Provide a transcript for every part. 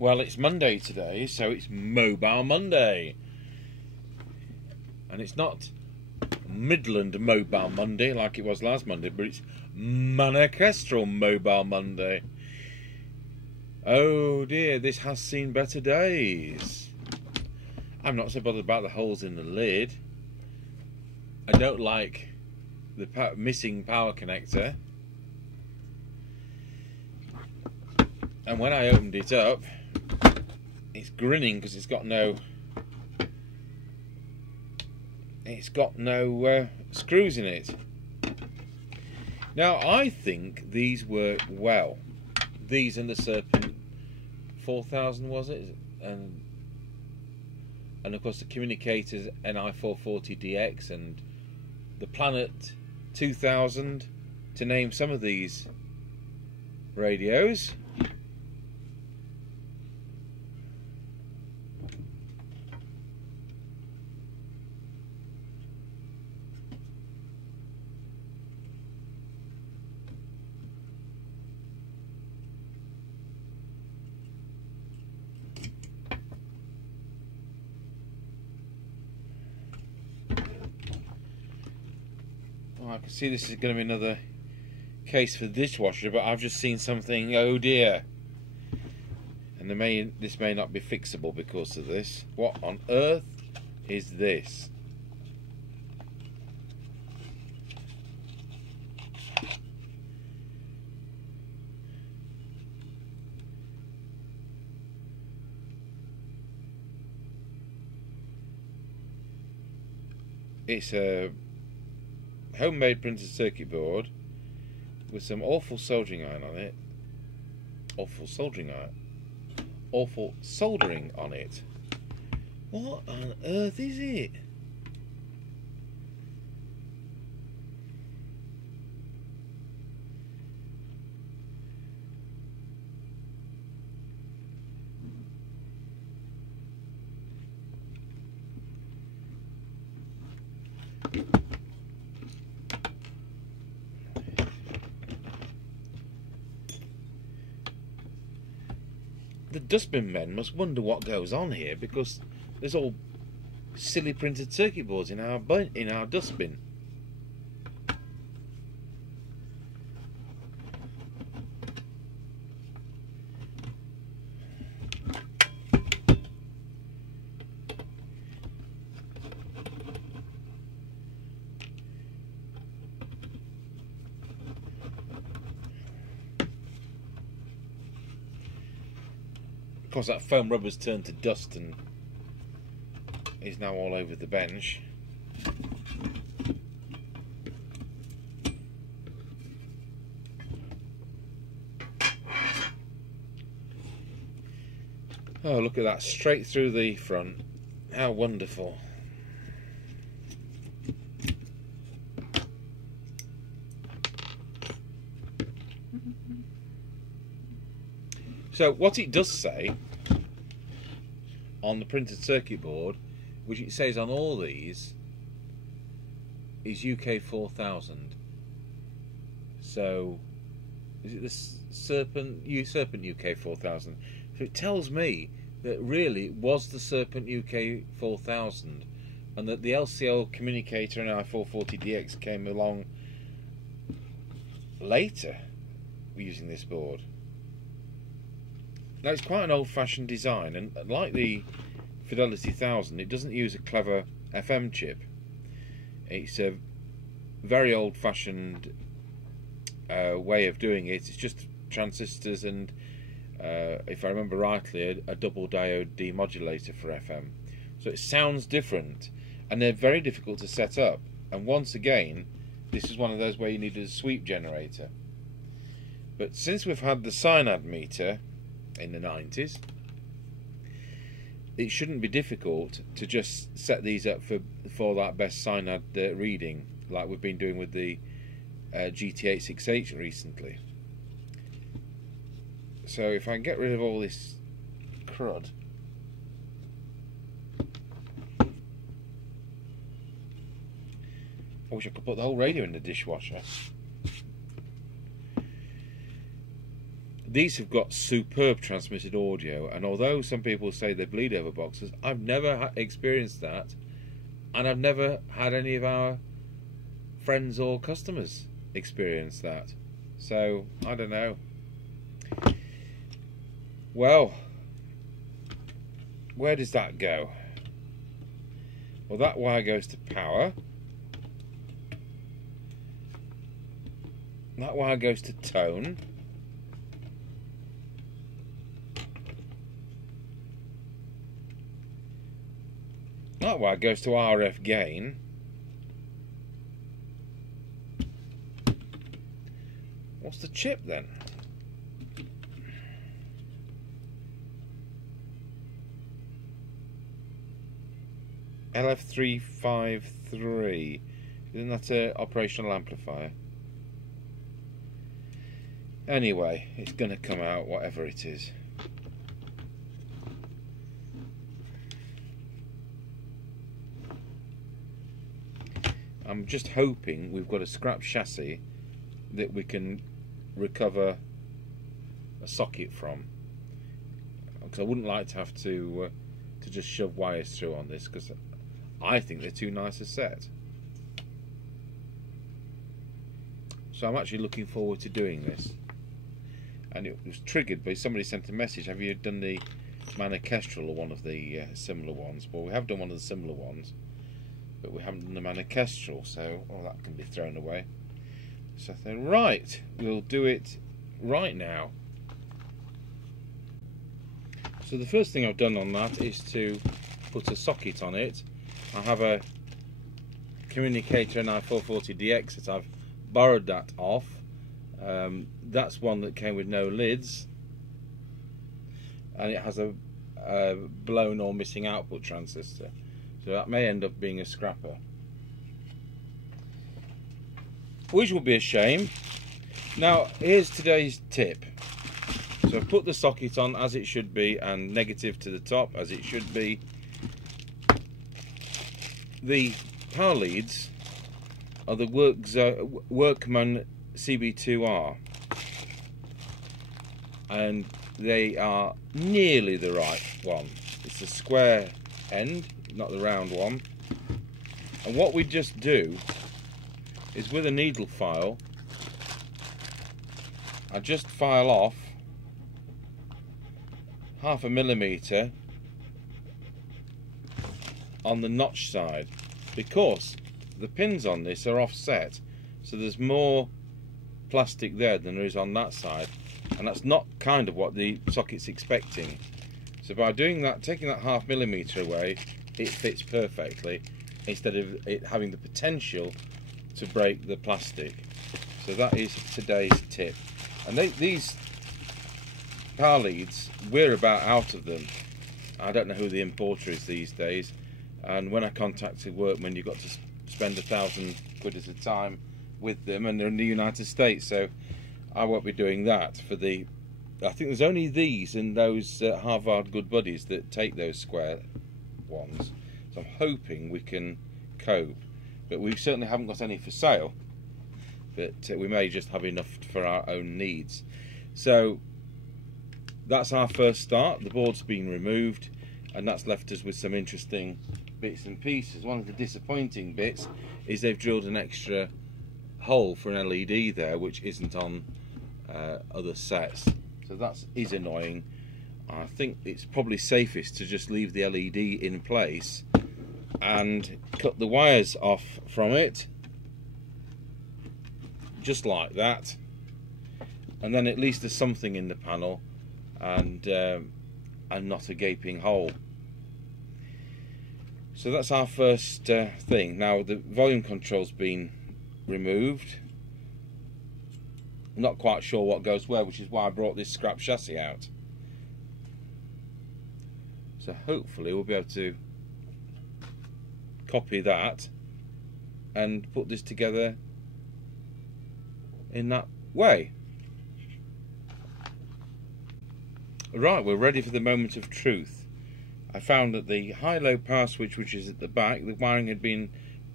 Well, it's Monday today, so it's Mobile Monday. And it's not Midland Mobile Monday like it was last Monday, but it's Manor Kestrel Mobile Monday. Oh dear, this has seen better days. I'm not so bothered about the holes in the lid. I don't like the missing power connector. And when I opened it up, it's grinning because it's got no screws in it. Now I think these work well. These and the Serpent 4000, was it? And of course the communicators NI440DX and the Planet 2000, to name some of these radios. I can see this is going to be another case for the dishwasher, but I've just seen something, oh dear. And this may not be fixable because of this. What on earth is this? It's a homemade printed circuit board with some awful soldering iron on it. Awful soldering on it. What on earth is it? The dustbin men must wonder what goes on here, because there's all silly printed circuit boards in our dustbin. Of course, that foam rubber's turned to dust and is now all over the bench. Oh, look at that, straight through the front. How wonderful. So what it does say on the printed circuit board, which it says on all these, is UK 4000. So is it the Serpent UK 4000? So it tells me that really it was the Serpent UK 4000, and that the LCL communicator and NI440DX came along later using this board. Now, it's quite an old-fashioned design, and like the Fidelity 1000, it doesn't use a clever FM chip. It's a very old-fashioned way of doing it. It's just transistors and, if I remember rightly, a double diode demodulator for FM. So it sounds different, and they're very difficult to set up. And once again, this is one of those where you need a sweep generator. But since we've had the Synad meter in the 90s, it shouldn't be difficult to just set these up for that best Synad reading, like we've been doing with the GT86H recently. So if I can get rid of all this crud, I wish I could put the whole radio in the dishwasher. these have got superb transmitted audio, and although some people say they bleed over boxes, I've never experienced that, and I've never had any of our friends or customers experience that. So I don't know. Well, where does that go? Well, that wire goes to power. That wire goes to tone. That wire goes to RF gain. What's the chip then? LF353. Isn't that an operational amplifier? Anyway, it's going to come out whatever it is. I'm just hoping we've got a scrap chassis that we can recover a socket from, because I wouldn't like to have to just shove wires through on this, because I think they're too nice a set. So I'm actually looking forward to doing this. And it was triggered by somebody sent a message, have you done the Manor Kestrel or one of the similar ones? Well, we have done one of the similar ones, but we haven't done the Manor Kestrel, so that can be thrown away. So I thought, right, we'll do it right now. So the first thing I've done on that is to put a socket on it. I have a communicator NI440DX that I've borrowed that off. That's one that came with no lids, and it has a blown or missing output transistor, so that may end up being a scrapper, which will be a shame. Now here's today's tip. So I've put the socket on as it should be, and negative to the top as it should be. The power leads are the Workman CB2R, and they are nearly the right one. It's the square end, not the round one. And what we just do is, with a needle file, I just file off 0.5 millimeter on the notch side, because the pins on this are offset, so there's more plastic there than there is on that side, and that's not kind of what the socket's expecting. So by doing that, taking that 0.5 millimeter away, it fits perfectly, instead of it having the potential to break the plastic. So that is today's tip. And these power leads, we're about out of them. I don't know who the importer is these days, and when I contacted Workman, you've got to spend £1,000 at a time with them, and they're in the United States, so I won't be doing that for the. I think there's only these and those Harvard Good Buddies that take those square ones, so I'm hoping we can cope, but we certainly haven't got any for sale, but we may just have enough for our own needs. So that's our first start. The board's been removed, and that's left us with some interesting bits and pieces. One of the disappointing bits is they've drilled an extra hole for an LED there, which isn't on other sets, so that is annoying. I think it's probably safest to just leave the LED in place and cut the wires off from it, just like that, and then at least there's something in the panel, and not a gaping hole. So that's our first thing. Now the volume control's been removed. I'm not quite sure what goes where, which is why I brought this scrap chassis out. So hopefully we'll be able to copy that and put this together in that way. Right, we're ready for the moment of truth. I found that the high-low power switch, which is at the back, the wiring had been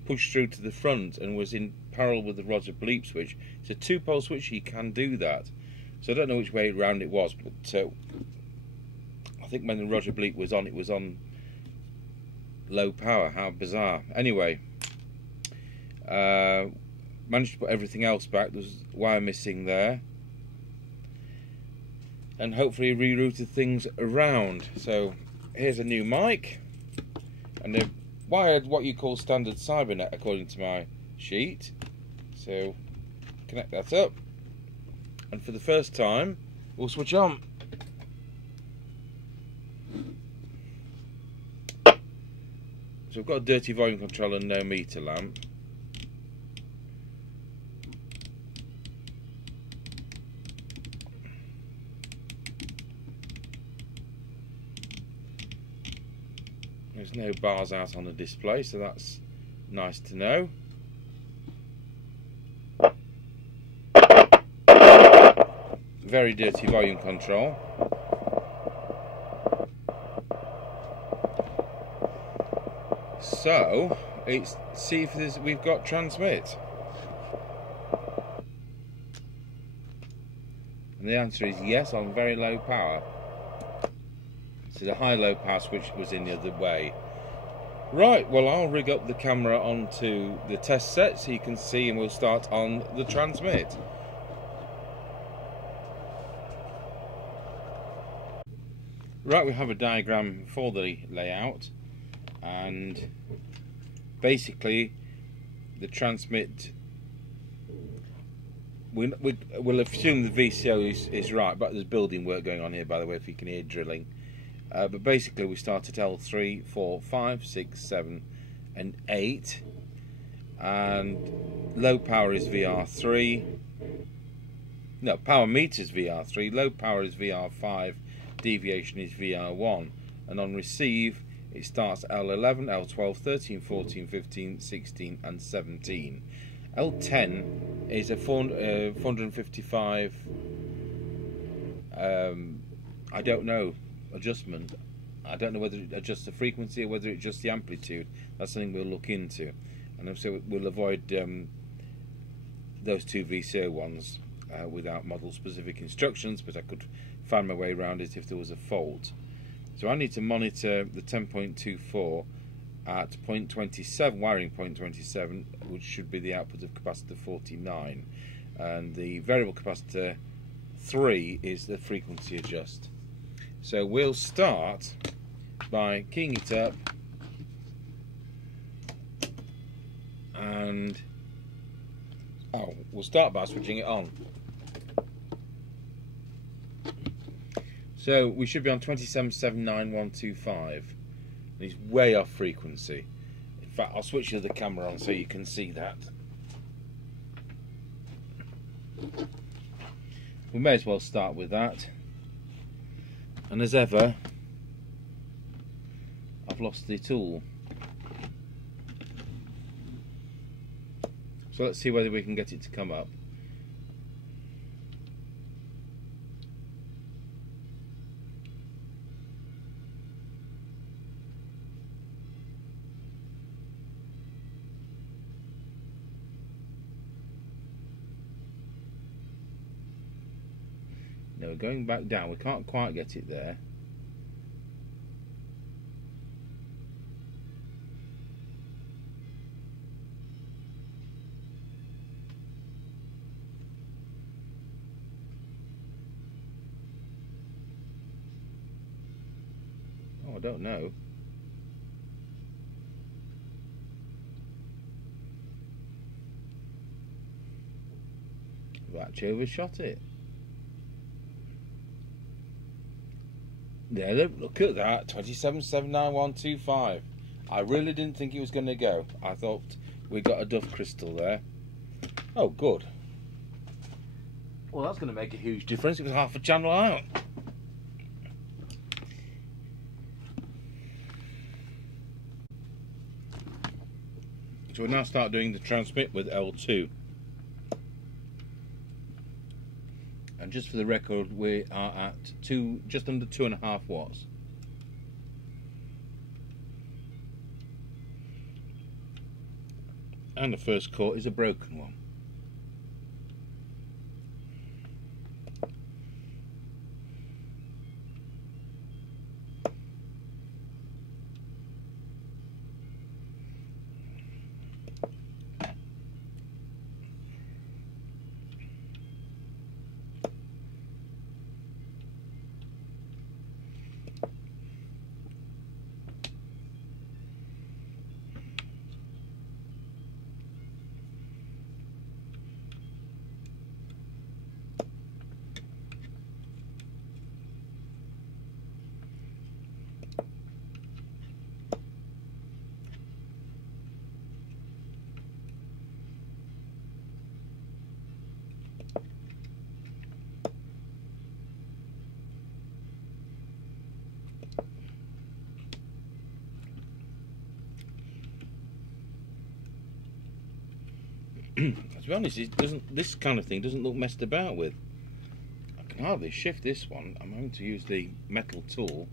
pushed through to the front and was in parallel with the rods of bleep switch. It's a 2-pole switch, you can do that. So I don't know which way round it was, but I think when the Roger Bleep was on, it was on low power. How bizarre. Anyway, managed to put everything else back. There's a wire missing there, and hopefully rerouted things around. So here's a new mic, and they've wired what you call standard Cybernet according to my sheet. So connect that up, and for the first time we'll switch on. So I've got a dirty volume control and no meter lamp. There's no bars out on the display, so that's nice to know. Very dirty volume control. So it's see if we've got transmit, and the answer is yes on very low power. So the high-low power switch was in the other way. Right, well I'll rig up the camera onto the test set so you can see, and we'll start on the transmit. Right, we have a diagram for the layout, and basically the transmit, we'll assume the VCO is right, but there's building work going on here, by the way, if you can hear drilling. But basically we start at L3, 4, 5, 6, 7 and 8, and low power is VR3, no, power meters VR3, low power is VR5, deviation is VR1, and on receive it starts L11, L12, 13, 14, 15, 16 and 17. L10 is a 455 I don't know, adjustment. I don't know whether it adjusts the frequency or whether it adjusts the amplitude. That's something we'll look into, and so we'll avoid those two VCO ones without model specific instructions, but I could find my way around it if there was a fault. So I need to monitor the 10.24 at 0.27, wiring 0.27, which should be the output of capacitor 49, and the variable capacitor 3 is the frequency adjust. So we'll start by keying it up, and we'll start by switching it on. So we should be on 27.79125. He's way off frequency. In fact, I'll switch the other camera on so you can see that. We may as well start with that. And as ever, I've lost the tool. So let's see whether we can get it to come up. No, we're going back down. We can't quite get it there. Oh, I don't know. I've actually overshot it. Yeah, look at that, 27.79125. I really didn't think it was going to go. I thought we got a duff crystal there. Oh, good. Well, that's going to make a huge difference. It was half a channel out. So we'll now start doing the transmit with L2. And just for the record, we are at just under 2.5 watts. And the first core is a broken one. To be honest, it doesn't. This kind of thing doesn't look messed about with. I can hardly shift this one. I'm going to use the metal tool.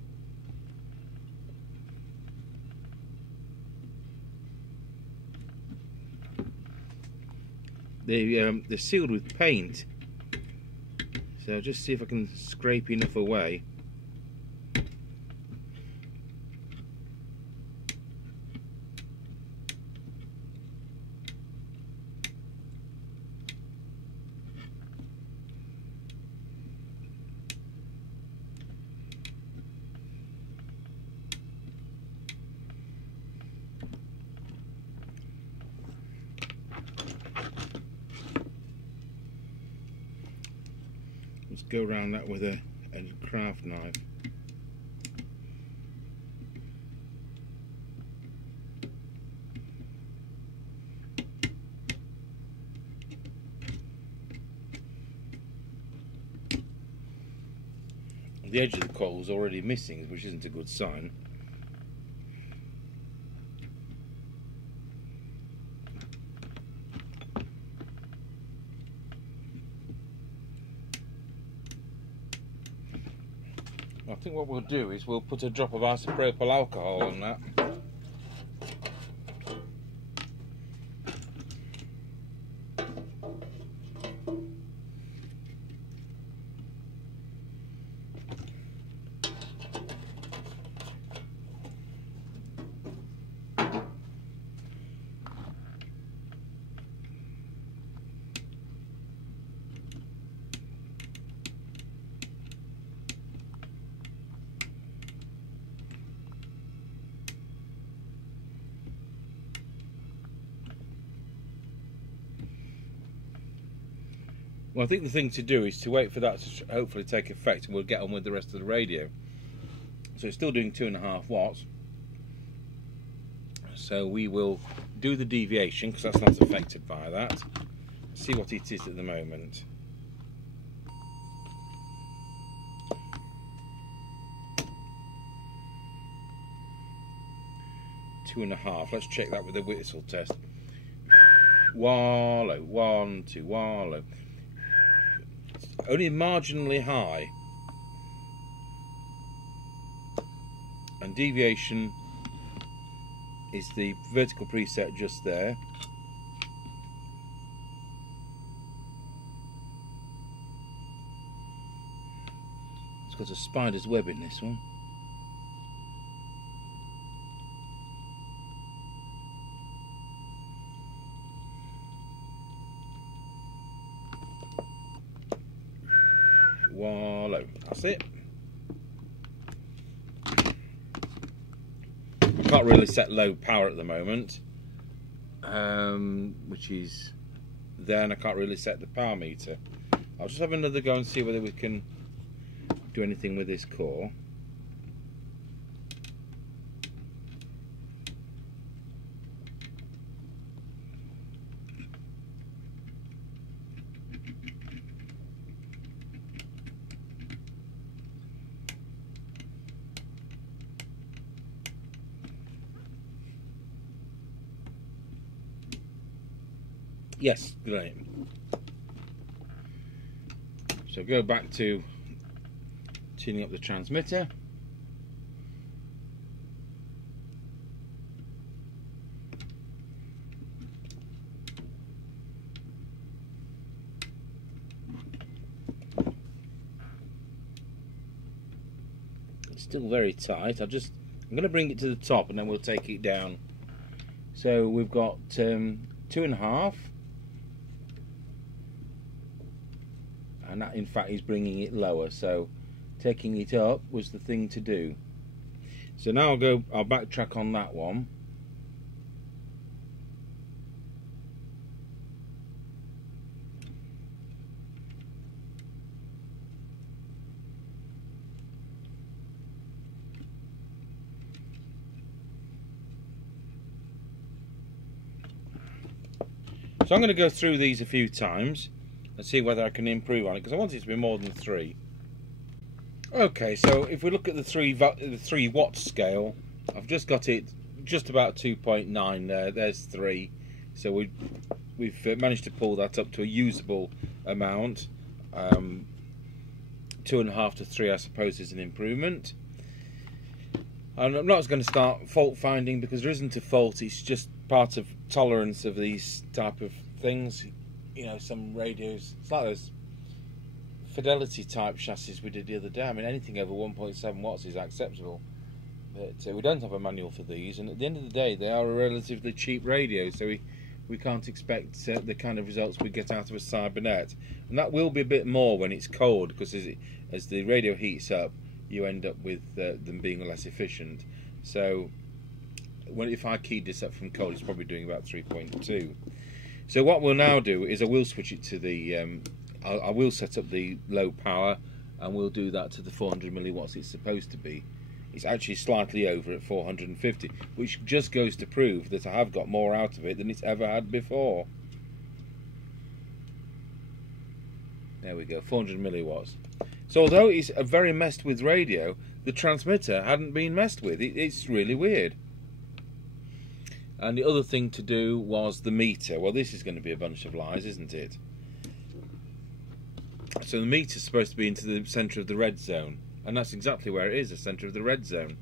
They're sealed with paint, so I'll just see if I can scrape enough away. Let's go around that with a craft knife. The edge of the coil is already missing, which isn't a good sign. I think what we'll do is we'll put a drop of isopropyl alcohol on that. Well, I think the thing to do is to wait for that to hopefully take effect, and we'll get on with the rest of the radio. So it's still doing 2.5 watts. So we will do the deviation, because that's not affected by that. See what it is at the moment. Two and a half. Let's check that with the whistle test. Wallow, 1, 2, wallow. Only marginally high, and deviation is the vertical preset just there. It's got a spider's web in this one. Wallow. That's it. I can't really set low power at the moment, which is there, and I can't really set the power meter. I'll just have another go and see whether we can do anything with this core. Yes, great. So go back to tuning up the transmitter. It's still very tight. I'm going to bring it to the top and then we'll take it down. So we've got 2.5. And that in fact is bringing it lower, so taking it up was the thing to do. So now I'll backtrack on that one. So I'm going to go through these a few times and see whether I can improve on it, because I want it to be more than 3. Okay, so if we look at the 3 watt scale, I've just got it just about 2.9 there. There's 3. So we've managed to pull that up to a usable amount. 2.5 to 3, I suppose, is an improvement. And I'm not going to start fault finding, because there isn't a fault. It's just part of tolerance of these type of things. You know, some radios, it's like those fidelity type chassis we did the other day. I mean, anything over 1.7 watts is acceptable, but we don't have a manual for these, and at the end of the day they are a relatively cheap radio, so we can't expect the kind of results we get out of a Cybernet. And that will be a bit more when it's cold, because as the radio heats up, you end up with them being less efficient. So if I keyed this up from cold, it's probably doing about 3.2. So what we'll now do is I will switch it to the I will set up the low power, and we'll do that to the 400 milliwatts it's supposed to be. It's actually slightly over at 450, which just goes to prove that I have got more out of it than it's ever had before. There we go, 400 milliwatts. So although it's a very messed with radio, the transmitter hadn't been messed with. It's really weird. And the other thing to do was the meter. Well, this is going to be a bunch of lies, isn't it? So the meter's supposed to be into the centre of the red zone, and that's exactly where it is, the centre of the red zone.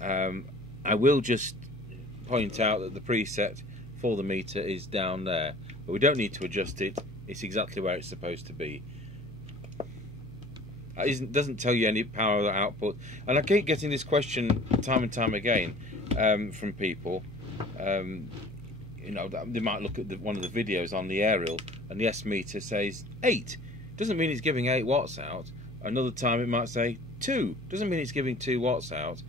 I will just point out that the preset for the meter is down there, but we don't need to adjust it. It's exactly where it's supposed to be. It doesn't tell you any power output, and I keep getting this question time and time again from people. You know, they might look at one of the videos on the aerial, and the S meter says 8. Doesn't mean it's giving 8 watts out. Another time it might say 2. Doesn't mean it's giving 2 watts out,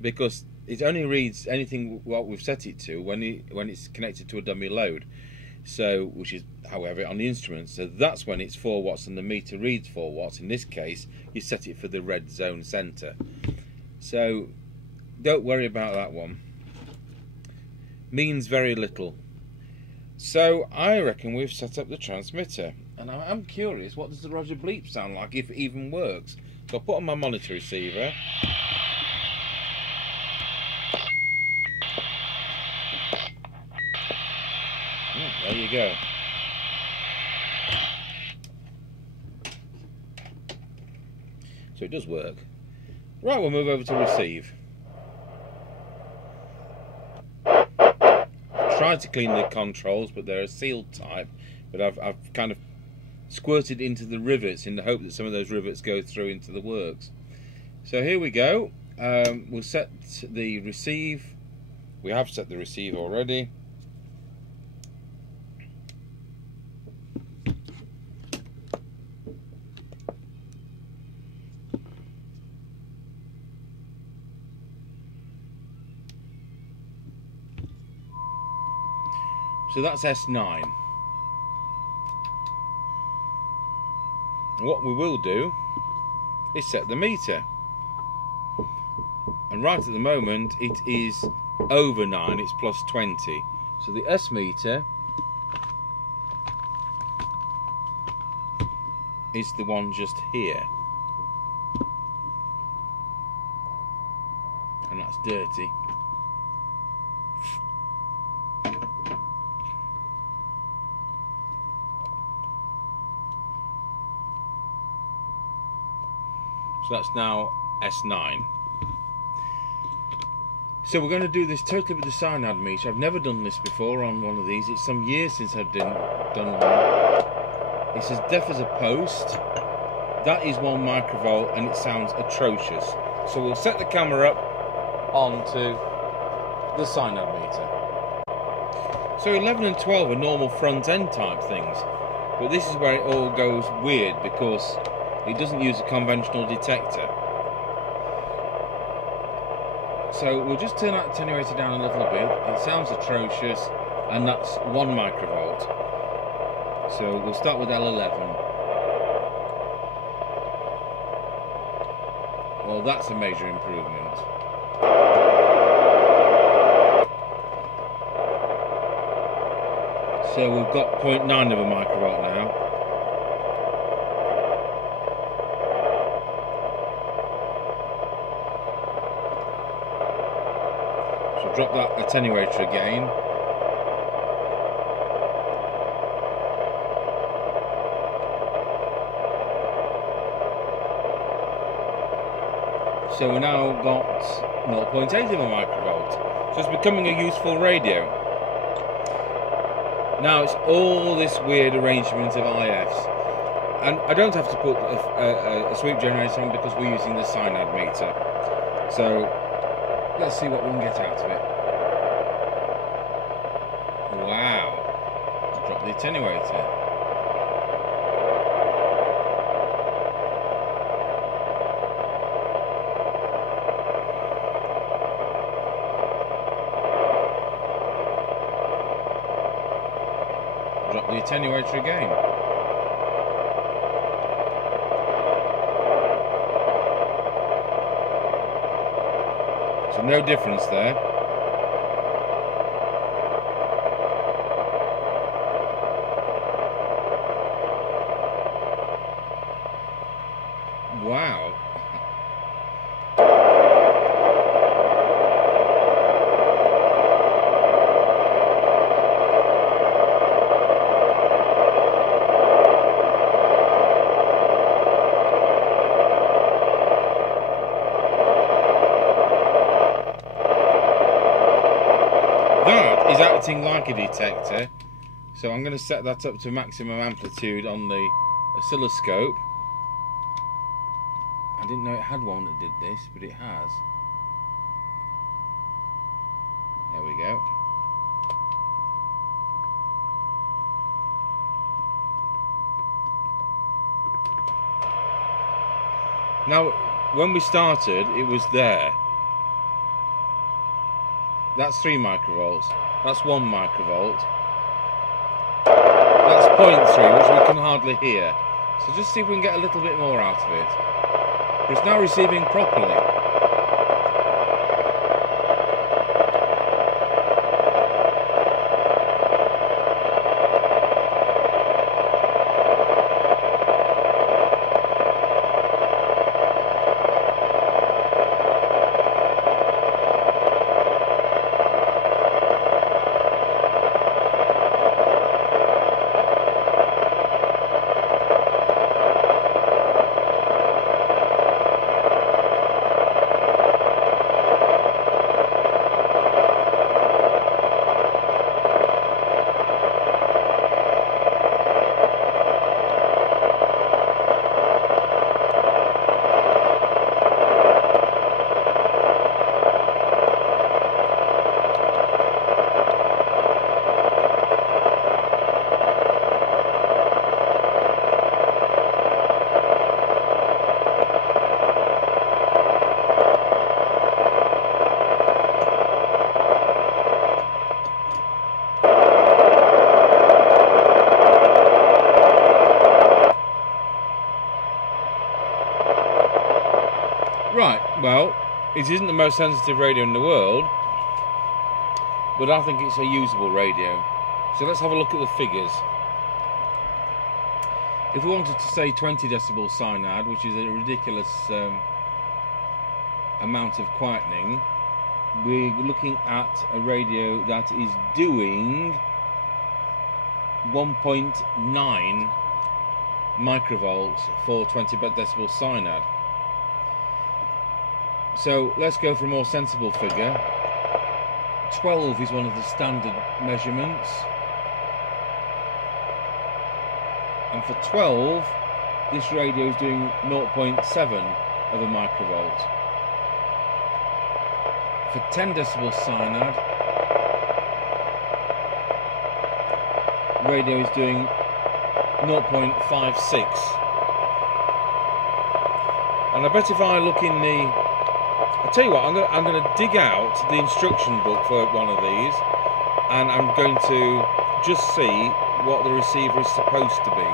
because it only reads anything what we've set it to when it's connected to a dummy load. So, which is, however, on the instrument. So that's when it's 4 watts and the meter reads 4 watts. In this case, you set it for the red zone centre. So don't worry about that one. Means very little. So I reckon we've set up the transmitter, and I'm curious, what does the Roger bleep sound like, if it even works? So I'll put on my monitor receiver. There you go. So it does work. Right, we'll move over to receive. Tried to clean the controls, but they're a sealed type, but I've kind of squirted into the rivets in the hope that some of those rivets go through into the works. So here we go. We'll set the receive. We have set the receive already. So that's S9. And what we will do is set the meter. And right at the moment it is over 9, it's plus 20. So the S meter is the one just here. And that's dirty. So that's now S9. So we're going to do this totally with the cyanide meter. I've never done this before on one of these. It's some years since I've done one. It's as deaf as a post. That is 1 microvolt and it sounds atrocious. So we'll set the camera up onto the cyanide meter. So 11 and 12 are normal front end type things. But this is where it all goes weird, because it doesn't use a conventional detector. So we'll just turn that attenuator down a little bit. It sounds atrocious, and that's 1 microvolt. So we'll start with L11. Well, that's a major improvement. So we've got 0.9 of a microvolt now. Drop that attenuator again. So we now got 0.8 of a microvolt. So it's becoming a useful radio. Now it's all this weird arrangement of IFs. And I don't have to put a sweep generator on because we're using the cyanide meter. So let's see what we can get out of it. Wow. Drop the attenuator. Drop the attenuator again. So no difference there. Wow. That is acting like a detector, so I'm going to set that up to maximum amplitude on the oscilloscope. I didn't know it had one that did this, but it has. There we go. Now, when we started, it was there. That's 3 microvolts. That's 1 microvolt. That's 0.3, which we can hardly hear. So just see if we can get a little bit more out of it. But it's now receiving properly. Right, well, it isn't the most sensitive radio in the world, but I think it's a usable radio. So let's have a look at the figures. If we wanted to say 20 decibel cyanide, which is a ridiculous amount of quietening, we're looking at a radio that is doing 1.9 microvolts for 20 decibel cyanide. So let's go for a more sensible figure. 12 is one of the standard measurements. And for 12, this radio is doing 0.7 of a microvolt. For 10 decibel cyanide, radio is doing 0.56. And I bet if I look in the... I'll tell you what, I'm going to dig out the instruction book for one of these, and I'm going to just see what the receiver is supposed to be.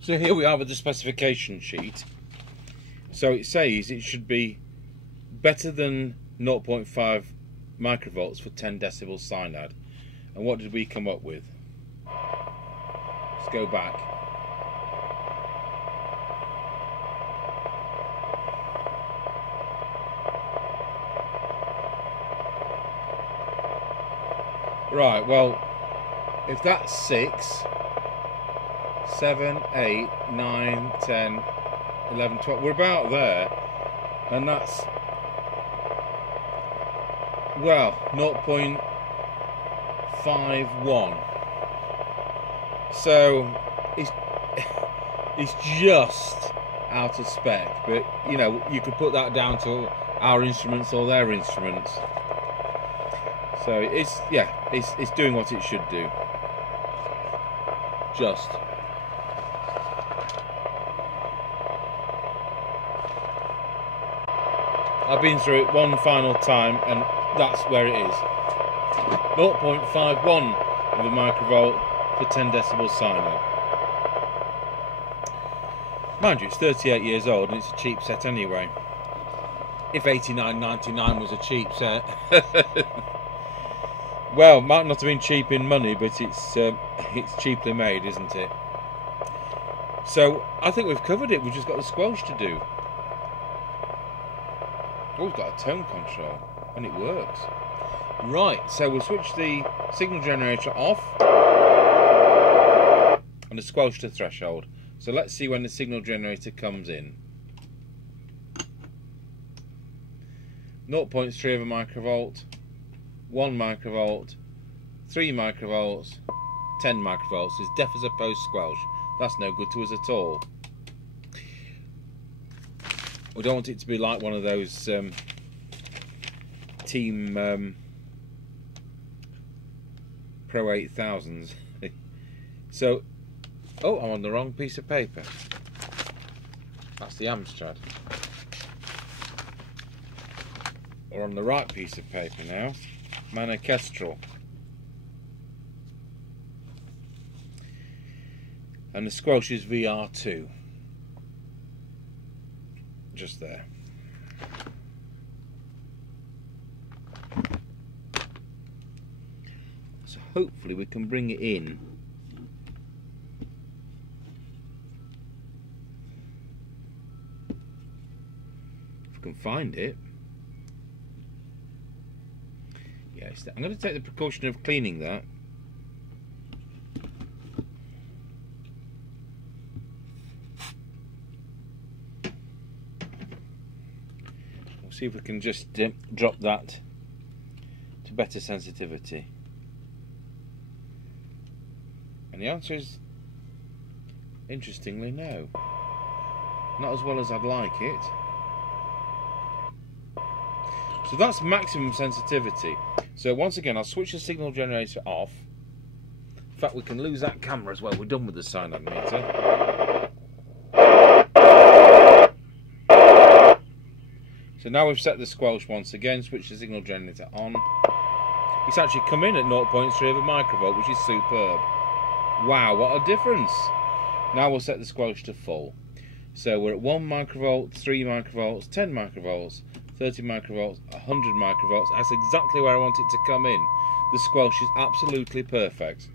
So here we are with the specification sheet. So it says it should be better than 0.5 microvolts for 10 decibel cyanide. And what did we come up with? Let's go back. Right, well, if that's 6, 7, 8, 9, 10, 11, 12. We're about there, and that's, well, 0.51. So it's just out of spec, but you know, you could put that down to our instruments or their instruments. So it's, yeah, it's doing what it should do. Just. I've been through it one final time, and that's where it is. 0.51 of a microvolt for 10 decibel sino. Mind you, it's 38 years old and it's a cheap set anyway. If 89.99 was a cheap set, well, might not have been cheap in money, but it's cheaply made, isn't it? So I think we've covered it. We've just got the squelch to do. Oh, we've got a tone control, and it works. Right, so we'll switch the signal generator off and the squelch to threshold. So let's see when the signal generator comes in. 0.3 of a microvolt, 1 microvolt, 3 microvolts, 10 microvolts. It's deaf as a post squelch. That's no good to us at all. We don't want it to be like one of those Team Pro 8000s. So, oh, I'm on the wrong piece of paper. That's the Amstrad. We're on the right piece of paper now. Manor Kestrel. And the squelch is VR2. Just there. So hopefully we can bring it in. If we can find it. Yes, I'm going to take the precaution of cleaning that. See if we can just drop that to better sensitivity. And the answer is, interestingly, no. Not as well as I'd like it. So that's maximum sensitivity. So once again, I'll switch the signal generator off. In fact, we can lose that camera as well. We're done with the cyanide meter. So now we've set the squelch once again, switch the signal generator on. It's actually come in at 0.3 of a microvolt, which is superb. Wow, what a difference. Now we'll set the squelch to full. So we're at 1 microvolt, 3 microvolts, 10 microvolts, 30 microvolts, 100 microvolts. That's exactly where I want it to come in. The squelch is absolutely perfect.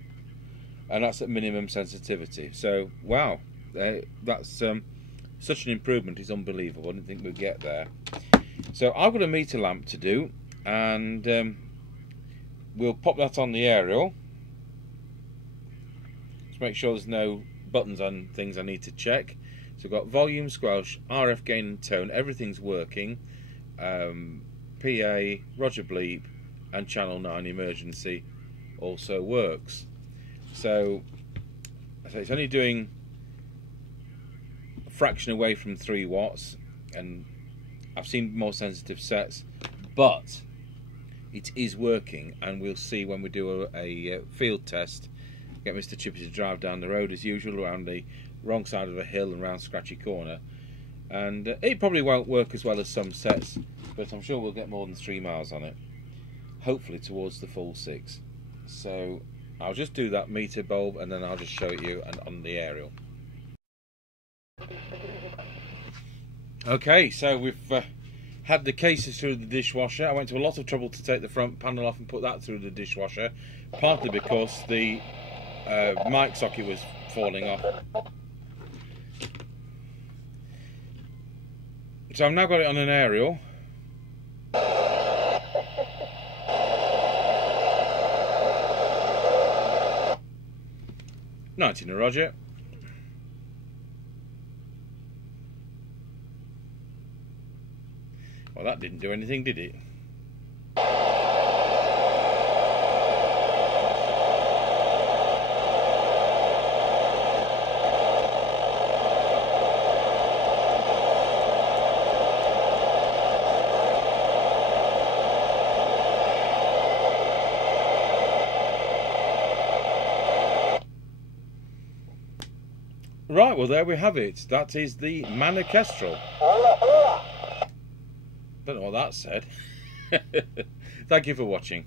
And that's at minimum sensitivity. So, wow, that's such an improvement. It's unbelievable. I didn't think we'd get there. So I've got a meter lamp to do, and we'll pop that on the aerial. Just make sure there's no buttons and things I need to check. So we've got volume, squelch, RF gain and tone, everything's working. PA, Roger bleep, and channel 9 emergency also works. So it's only doing a fraction away from 3 watts, and I've seen more sensitive sets, but it is working, and we'll see when we do a field test. Get Mr. Chippy to drive down the road as usual, around the wrong side of a hill and round Scratchy Corner, and it probably won't work as well as some sets, but I'm sure we'll get more than 3 miles on it, hopefully towards the full 6. So I'll just do that meter bulb, and then I'll just show it you and on the aerial. Okay, so we've had the cases through the dishwasher. I went to a lot of trouble to take the front panel off and put that through the dishwasher, partly because the mic socket was falling off. So I've now got it on an aerial. Nineteen, Roger. Well, that didn't do anything, did it? Right, well, there we have it. That is the Manor Kestrel. Don't know what that said. Thank you for watching.